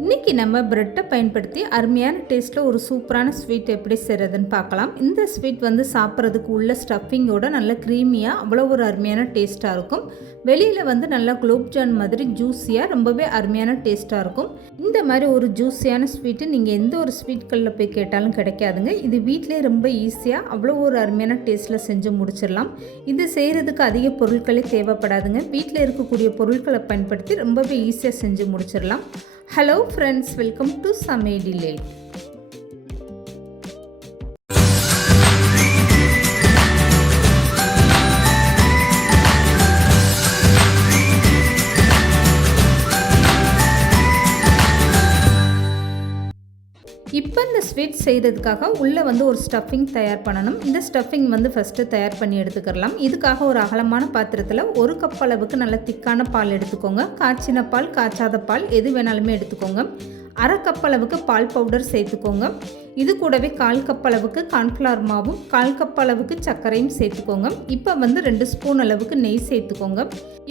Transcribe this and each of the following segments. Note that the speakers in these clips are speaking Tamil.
இன்றைக்கி நம்ம ப்ரெட்டை பயன்படுத்தி அருமையான டேஸ்ட்டில் ஒரு சூப்பரான ஸ்வீட் எப்படி செய்கிறதுன்னு பார்க்கலாம். இந்த ஸ்வீட் வந்து சாப்பிட்றதுக்கு உள்ள ஸ்டஃபிங்கோட நல்ல க்ரீமியாக அவ்வளோ ஒரு அருமையான டேஸ்ட்டாக இருக்கும். வெளியில் வந்து நல்லா குலோப்ஜான் மாதிரி ஜூஸியாக ரொம்பவே அருமையான டேஸ்ட்டாக இருக்கும். இந்த மாதிரி ஒரு ஜூஸியான ஸ்வீட்டு நீங்கள் எந்த ஒரு ஸ்வீட் கல்லில் போய் கேட்டாலும் கிடைக்காதுங்க. இது வீட்டிலே ரொம்ப ஈஸியாக அவ்வளோ ஒரு அருமையான டேஸ்ட்டில் செஞ்சு முடிச்சிடலாம். இது செய்கிறதுக்கு அதிக பொருட்களே தேவைப்படாதுங்க. வீட்டில் இருக்கக்கூடிய பொருட்களை பயன்படுத்தி ரொம்பவே ஈஸியாக செஞ்சு முடிச்சிடலாம். ஹலோ ஃப்ரெண்ட்ஸ், வெல்கம் டு சமையலிலே. இப்போ இந்த ஸ்வீட் செய்கிறதுக்காக உள்ளே வந்து ஒரு ஸ்டஃபிங் தயார் பண்ணணும். இந்த ஸ்டஃபிங் வந்து ஃபஸ்ட்டு தயார் பண்ணி எடுத்துக்கலாம். இதுக்காக ஒரு அகலமான பாத்திரத்தில் 1 கப் அளவுக்கு நல்ல திக்கான பால் எடுத்துக்கோங்க. காய்ச்சின பால், காய்ச்சாத பால் எது வேணாலுமே எடுத்துக்கோங்க. 1/2 கப் அளவுக்கு பால் பவுடர் சேர்த்துக்கோங்க. இது கூடவே 1/4 கப் அளவுக்கு கார்ன்ஃப்ளவர் மாவும் 1/4 கப் அளவுக்கு சர்க்கரையும் சேர்த்துக்கோங்க. இப்போ வந்து 2 ஸ்பூன் அளவுக்கு நெய் சேர்த்துக்கோங்க.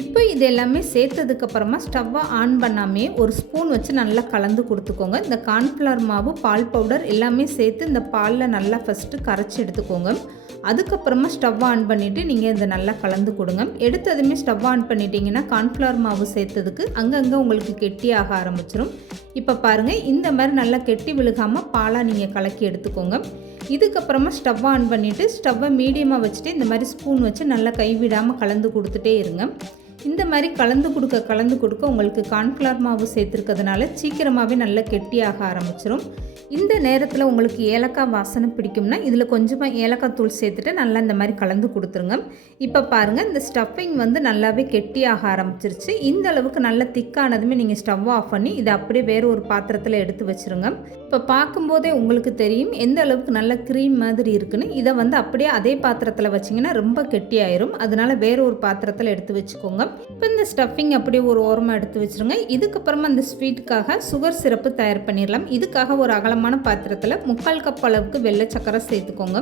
இப்போ இது எல்லாமே சேர்த்ததுக்கப்புறமா ஸ்டவ்வை ஆன் பண்ணாமே ஒரு ஸ்பூன் வச்சு நல்லா கலந்து கொடுத்துக்கோங்க. இந்த கார்ன்ஃப்ளவர் மாவு, பால் பவுடர் எல்லாமே சேர்த்து இந்த பாலில் நல்லா ஃபஸ்ட்டு கரைச்சி எடுத்துக்கோங்க. அதுக்கப்புறமா ஸ்டவ் ஆன் பண்ணிவிட்டு நீங்கள் இதை நல்லா கலந்து கொடுங்க. எடுத்ததுமே ஸ்டவ் ஆன் பண்ணிட்டீங்கன்னா கார்ன்ஃப்ளவர் மாவு சேர்த்ததுக்கு அங்கங்கே உங்களுக்கு கெட்டியாக ஆரம்பிச்சிடும். இப்போ பாருங்கள், இந்த மாதிரி நல்லா கெட்டி விழுகாமல் பாலாக நீங்கள் கலக்கி எடுத்துக்கோங்க. இதுக்கப்புறமா ஸ்டவ் ஆன் பண்ணிவிட்டு ஸ்டவ்வை மீடியமாக வச்சுட்டு இந்த மாதிரி ஸ்பூன் வச்சு நல்லா கைவிடாமல் கலந்து கொடுத்துட்டே இருங்க. இந்த மாதிரி கலந்து கொடுக்க உங்களுக்கு கார்ன்ஃப்ளவர் மாவு சேர்த்துருக்கிறதுனால சீக்கிரமாகவே நல்லா கெட்டியாக ஆரம்பிச்சிடும். இந்த நேரத்தில் உங்களுக்கு ஏலக்காய் வாசனை பிடிக்கும்னா இதில் கொஞ்சமாக ஏலக்காய் தூள் சேர்த்துட்டு நல்லா இந்த மாதிரி கலந்து கொடுத்துருங்க. இப்போ பாருங்கள், இந்த ஸ்டஃபிங் வந்து நல்லாவே கெட்டியாக ஆரம்பிச்சிருச்சு. இந்த அளவுக்கு நல்லா திக்கானதுமே நீங்கள் ஸ்டவ் ஆஃப் பண்ணி இதை அப்படியே வேறு ஒரு பாத்திரத்தில் எடுத்து வச்சுருங்க. இப்போ பார்க்கும்போதே உங்களுக்கு தெரியும் எந்த அளவுக்கு நல்ல க்ரீம் மாதிரி இருக்குன்னு. இதை வந்து அப்படியே அதே பாத்திரத்தில் வச்சிங்கன்னா ரொம்ப கெட்டியாயிரும். அதனால் வேறு ஒரு பாத்திரத்தில் எடுத்து வச்சுக்கோங்க. இப்போ இந்த ஸ்டஃபிங் அப்படியே ஒரு ஓரமாக எடுத்து வச்சுருங்க. இதுக்கப்புறமா இந்த ஸ்வீட்டுக்காக சுகர் சிரப்பு தயார் பண்ணிடலாம். இதுக்காக ஒரு அகலமான பாத்திரத்தில் 3/4 கப் அளவுக்கு வெள்ளை சக்கரை சேர்த்துக்கோங்க.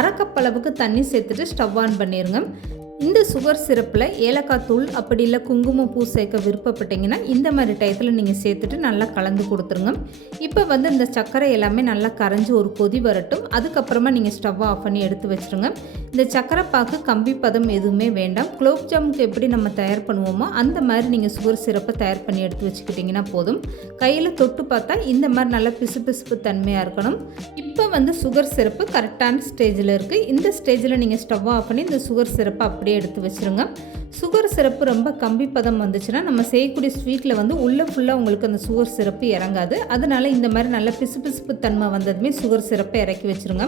1/2 கப் அளவுக்கு தண்ணி சேர்த்துட்டு ஸ்டவ் ஆன் பண்ணிடுங்க. இந்த சுகர் சிரப்பில் ஏலக்காய் தூள் அப்படி இல்லை குங்குமப்பூ சேர்க்க விருப்பப்பட்டீங்கன்னா இந்த மாதிரி டயத்தில் நீங்கள் சேர்த்துட்டு நல்லா கலந்து கொடுத்துருங்க. இப்போ வந்து இந்த சர்க்கரை எல்லாமே நல்லா கரைஞ்சி ஒரு கொதி வரட்டும். அதுக்கப்புறமா நீங்கள் ஸ்டவ் ஆஃப் பண்ணி எடுத்து வச்சுருங்க. இந்த சர்க்கரை பாக்கு கம்பி பதம் எதுவுமே வேண்டாம். குலோப் ஜாமுக்கு எப்படி நம்ம தயார் பண்ணுவோமோ அந்த மாதிரி நீங்கள் சுகர் சிரப்பை தயார் பண்ணி எடுத்து வச்சுக்கிட்டிங்கன்னா போதும். கையில் தொட்டு பார்த்தா இந்த மாதிரி நல்லா பிசுபிசுப்பு தன்மையாக இருக்கணும். இப்போ வந்து சுகர் சிரப்பு கரெக்டான ஸ்டேஜில் இருக்குது. இந்த ஸ்டேஜில் நீங்கள் ஸ்டவ் ஆஃப் பண்ணி இந்த சுகர் சிரப்பை அப்படியே எடுத்து வச்சுருங்க. சுகர் சிரப்பு ரொம்ப கம்பி பதம் வந்துச்சுன்னா நம்ம செய்யக்கூடிய ஸ்வீட்டில் வந்து உள்ளே ஃபுல்லாக உங்களுக்கு அந்த சுகர் சிரப்பு இறங்காது. அதனால் இந்த மாதிரி நல்ல பிசுபிசுப்பு தன்மை வந்ததுமே சுகர் சிரப்பை இறக்கி வச்சுருங்க.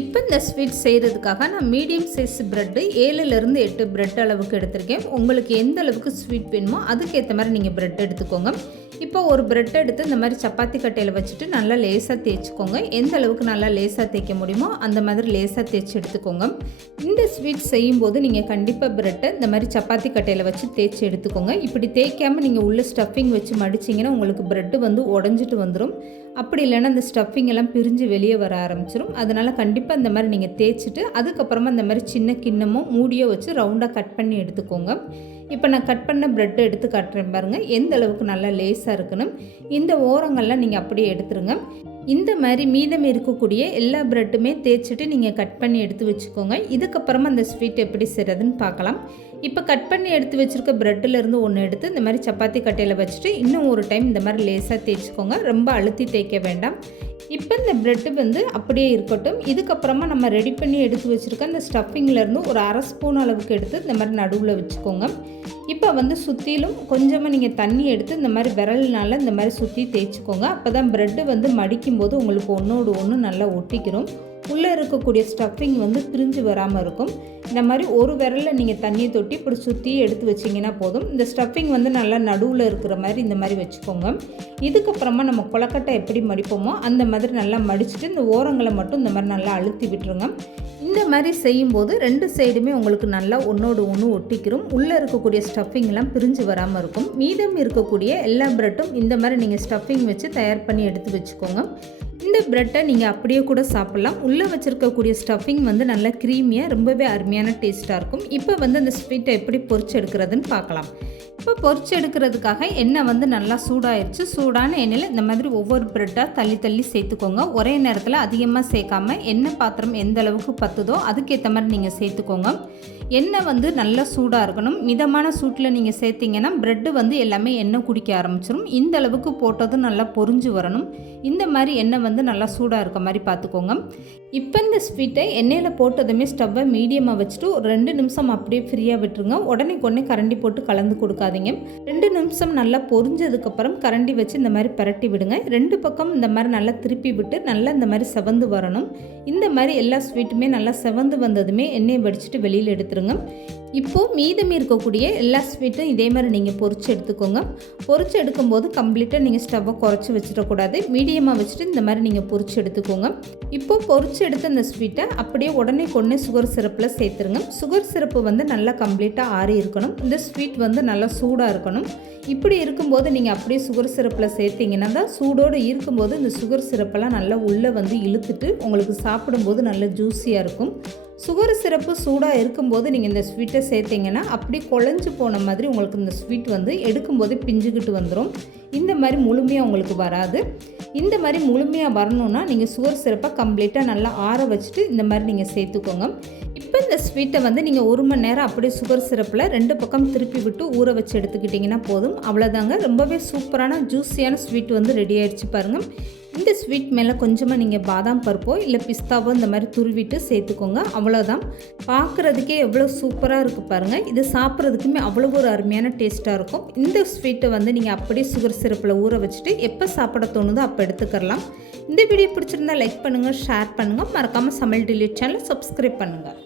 இப்போ இந்த ஸ்வீட் செய்கிறதுக்காக நான் மீடியம் சைஸ் ப்ரெட்டு 7லேருந்து 8 ப்ரெட் அளவுக்கு எடுத்திருக்கேன். உங்களுக்கு எந்த அளவுக்கு ஸ்வீட் வேணுமோ அதுக்கேற்ற மாதிரி நீங்கள் ப்ரெட் எடுத்துக்கோங்க. இப்போ ஒரு ப்ரெட் எடுத்து இந்த மாதிரி சப்பாத்தி கட்டையில் வச்சுட்டு நல்லா லேசாக தேய்ச்சிக்கோங்க. எந்த அளவுக்கு நல்லா லேசாக தேய்க்க முடியுமோ அந்த மாதிரி லேசாக தேய்ச்சி எடுத்துக்கோங்க. இந்த ஸ்வீட் செய்யும்போது நீங்கள் கண்டிப்பாக ப்ரெட்டை இந்த மாதிரி சப்பாத்தி கட்டையில் வச்சு தேய்ச்சி எடுத்துக்கோங்க. இப்படி தேய்க்காமல் நீங்கள் உள்ள ஸ்டஃபிங் வச்சு மடிச்சிங்கன்னா உங்களுக்கு ப்ரெட்டு வந்து உடஞ்சிட்டு வந்துடும். அப்படி இல்லைன்னா அந்த ஸ்டஃபிங் எல்லாம் பிரிஞ்சு வெளியே வர ஆரம்பிச்சிடும். அதனால் கண்டிப்பாக இந்த மாதிரி நீங்கள் தேய்ச்சிட்டு அதுக்கப்புறமா இந்த மாதிரி சின்ன கிண்ணமோ மூடியோ வச்சு ரவுண்டாக கட் பண்ணி எடுத்துக்கோங்க. இப்போ நான் கட் பண்ண ப்ரெட்டை எடுத்து காட்டுறேன் பாருங்கள், எந்த அளவுக்கு நல்லா லேஸாக இருக்குன்னு. இந்த ஓரங்கள்லாம் நீங்கள் அப்படியே எடுத்துருங்க. இந்த மாதிரி மீதம் இருக்கக்கூடிய எல்லா ப்ரெட்டுமே தேய்ச்சிட்டு நீங்கள் கட் பண்ணி எடுத்து வச்சுக்கோங்க. இதுக்கப்புறமா அந்த ஸ்வீட் எப்படி செய்கிறதுன்னு பார்க்கலாம். இப்போ கட் பண்ணி எடுத்து வச்சுருக்க ப்ரெட்டிலேருந்து ஒன்று எடுத்து இந்த மாதிரி சப்பாத்தி கட்டையில் வச்சுட்டு இன்னும் ஒரு டைம் இந்த மாதிரி லேசாக தேய்ச்சிக்கோங்க. ரொம்ப அழுத்தி தேய்க்க வேண்டாம். இப்போ இந்த ப்ரெட்டு வந்து அப்படியே இருக்கட்டும். இதுக்கப்புறமா நம்ம ரெடி பண்ணி எடுத்து வச்சுருக்க அந்த ஸ்டஃபிங்லேருந்து ஒரு 1/2 ஸ்பூன் அளவுக்கு எடுத்து இந்த மாதிரி நடுவில் வச்சுக்கோங்க. இப்போ வந்து சுற்றிலும் கொஞ்சமாக நீங்கள் தண்ணி எடுத்து இந்த மாதிரி விரல்னால இந்த மாதிரி சுற்றி தேய்ச்சிக்கோங்க. அப்போ தான் ப்ரெட்டு வந்து மடிக்கும்போது உங்களுக்கு ஒன்றோடு ஒன்று நல்லா ஒட்டிக்கிறோம். உள்ளே இருக்கக்கூடிய ஸ்டஃபிங் வந்து பிரிஞ்சு வராமல் இருக்கும். இந்த மாதிரி ஒரு விரலில் நீங்கள் தண்ணியை தொட்டி இப்படி சுற்றி எடுத்து வச்சிங்கன்னா போதும். இந்த ஸ்டஃபிங் வந்து நல்லா நடுவில் இருக்கிற மாதிரி இந்த மாதிரி வச்சுக்கோங்க. இதுக்கப்புறமா நம்ம கொலக்கட்டை எப்படி மடிப்போமோ அந்த மாதிரி நல்லா மடிச்சுட்டு இந்த ஓரங்களை மட்டும் இந்த மாதிரி நல்லா அழுத்தி விட்டுருங்க. இந்த மாதிரி செய்யும்போது 2 சைடுமே உங்களுக்கு நல்லா ஒன்றோடு ஒன்று ஒட்டிக்கிறோம். உள்ளே இருக்கக்கூடிய ஸ்டஃபிங்லாம் பிரிஞ்சு வராமல் இருக்கும். மீதம் இருக்கக்கூடிய எல்லா ப்ரெட்டும் இந்த மாதிரி நீங்கள் ஸ்டஃபிங் வச்சு தயார் பண்ணி எடுத்து வச்சுக்கோங்க. இந்த ப்ரெட்டை நீங்கள் அப்படியே கூட சாப்பிட்லாம். உள்ளே வச்சுருக்கக்கூடிய ஸ்டஃபிங் வந்து நல்லா க்ரீமியாக ரொம்பவே அருமையான டேஸ்ட்டாக இருக்கும். இப்போ வந்து அந்த ஸ்வீட்டை எப்படி பொரிச்சு எடுக்கிறதுன்னு பார்க்கலாம். இப்போ பொரிச்சு எடுக்கிறதுக்காக எண்ணெய் வந்து நல்லா சூடாயிருச்சு. சூடான எண்ணெயில் இந்த மாதிரி ஒவ்வொரு ப்ரெட்டாக தள்ளி தள்ளி சேர்த்துக்கோங்க. ஒரே நேரத்தில் அதிகமாக சேர்க்காம எண்ணெய் பாத்திரம் எந்த அளவுக்கு பத்துதோ அதுக்கேற்ற மாதிரி நீங்கள் சேர்த்துக்கோங்க. எண்ணெய் வந்து நல்லா சூடாக இருக்கணும். மிதமான சூட்டில் நீங்கள் சேர்த்திங்கன்னா ப்ரெட்டு வந்து எல்லாமே எண்ணெய் குடிக்க ஆரம்பிச்சிடும். இந்த அளவுக்கு போட்டதும் நல்லா பொரிஞ்சு வரணும். இந்த மாதிரி எண்ணெய் வந்து நல்லா சூடாக இருக்க மாதிரி பார்த்துக்கோங்க. இப்போ இந்த ஸ்வீட்டை எண்ணெயில் போட்டதுமே ஸ்டவ்வை மீடியமாக வச்சுட்டு ஒரு 2 நிமிஷம் அப்படியே ஃப்ரீயாக விட்டுருங்க. உடனே கரண்டி போட்டு கலந்து கொடுக்காதீங்க. 2 நிமிஷம் நல்லா பொரிஞ்சதுக்கப்புறம் கரண்டி வச்சு இந்த மாதிரி பரட்டி விடுங்க. 2 பக்கம் இந்த மாதிரி நல்லா திருப்பி விட்டு நல்லா இந்த மாதிரி செவந்து வரணும். இந்த மாதிரி எல்லா ஸ்வீட்டுமே நல்லா செவந்து வந்ததுமே எண்ணெயை வடிச்சிட்டு வெளியில் எடுத்துருங்க. இப்போது மீதம் இருக்கக்கூடிய எல்லா ஸ்வீட்டும் இதே மாதிரி நீங்கள் பொரிச்சு எடுத்துக்கோங்க. பொரிச்சு எடுக்கும்போது கம்ப்ளீட்டாக நீங்கள் ஸ்டவ்வை குறைச்சி வச்சிடக்கூடாது. மீடியமாக வச்சுட்டு இந்த மாதிரி நீங்கள் பொரிச்சு எடுத்துக்கோங்க. இப்போது பொரிச்சு எடுத்த இந்த ஸ்வீட்டை அப்படியே உடனே சுகர் சிரப்பில் சேர்த்துருங்க. சுகர் சிரப்பு வந்து நல்லா கம்ப்ளீட்டாக ஆறி இருக்கணும். இந்த ஸ்வீட் வந்து நல்லா சூடாக இருக்கணும். இப்படி இருக்கும்போது நீங்கள் அப்படியே சுகர் சிரப்பில் சேர்த்திங்கன்னா தான் சூடோடு இருக்கும்போது இந்த சுகர் சிரப்பெல்லாம் நல்லா உள்ளே வந்து இழுத்துட்டு உங்களுக்கு சாப்பிடும்போது நல்லா ஜூஸியாக இருக்கும். சுகர் சிரப்பு சூடாக இருக்கும்போது நீங்கள் இந்த ஸ்வீட்டை சேர்த்திங்கன்னா அப்படி குழஞ்சி போன மாதிரி உங்களுக்கு இந்த ஸ்வீட் வந்து எடுக்கும்போதே பிஞ்சுக்கிட்டு வந்துடும். இந்த மாதிரி முழுமையாக உங்களுக்கு வராது. இந்த மாதிரி முழுமையாக வரணுன்னா நீங்கள் சுகர் சிரப்பை கம்ப்ளீட்டாக நல்லா ஆற வச்சுட்டு இந்த மாதிரி நீங்கள் சேர்த்துக்கோங்க. இப்போ இந்த ஸ்வீட்டை வந்து நீங்கள் 1 மணி நேரம் அப்படியே சுகர் சிரப்பில் 2 பக்கம் திருப்பி விட்டு ஊற வச்சு எடுத்துக்கிட்டிங்கன்னா போதும். அவ்வளோதாங்க. ரொம்பவே சூப்பரான ஜூஸியான ஸ்வீட் வந்து ரெடி ஆகிடுச்சு பாருங்கள். இந்த ஸ்வீட் மேலே கொஞ்சமாக நீங்கள் பாதாம் பருப்போ இல்லை பிஸ்தாவோ இந்த மாதிரி துருவிட்டு சேர்த்துக்கோங்க. அவ்வளோதான். பார்க்குறதுக்கே எவ்வளோ சூப்பராக இருக்குது பாருங்கள். இது சாப்பிட்றதுக்குமே அவ்வளோ ஒரு அருமையான டேஸ்ட்டாக இருக்கும். இந்த ஸ்வீட்டை வந்து நீங்கள் அப்படியே சுகர் சிரப்பில் ஊற வச்சுட்டு எப்போ சாப்பிட தோணுதோ அப்போ எடுத்துக்கலாம். இந்த வீடியோ பிடிச்சிருந்தா லைக் பண்ணுங்கள், ஷேர் பண்ணுங்கள். மறக்காமல் சமையல் டிலீட் சேனலை சப்ஸ்கிரைப் பண்ணுங்கள்.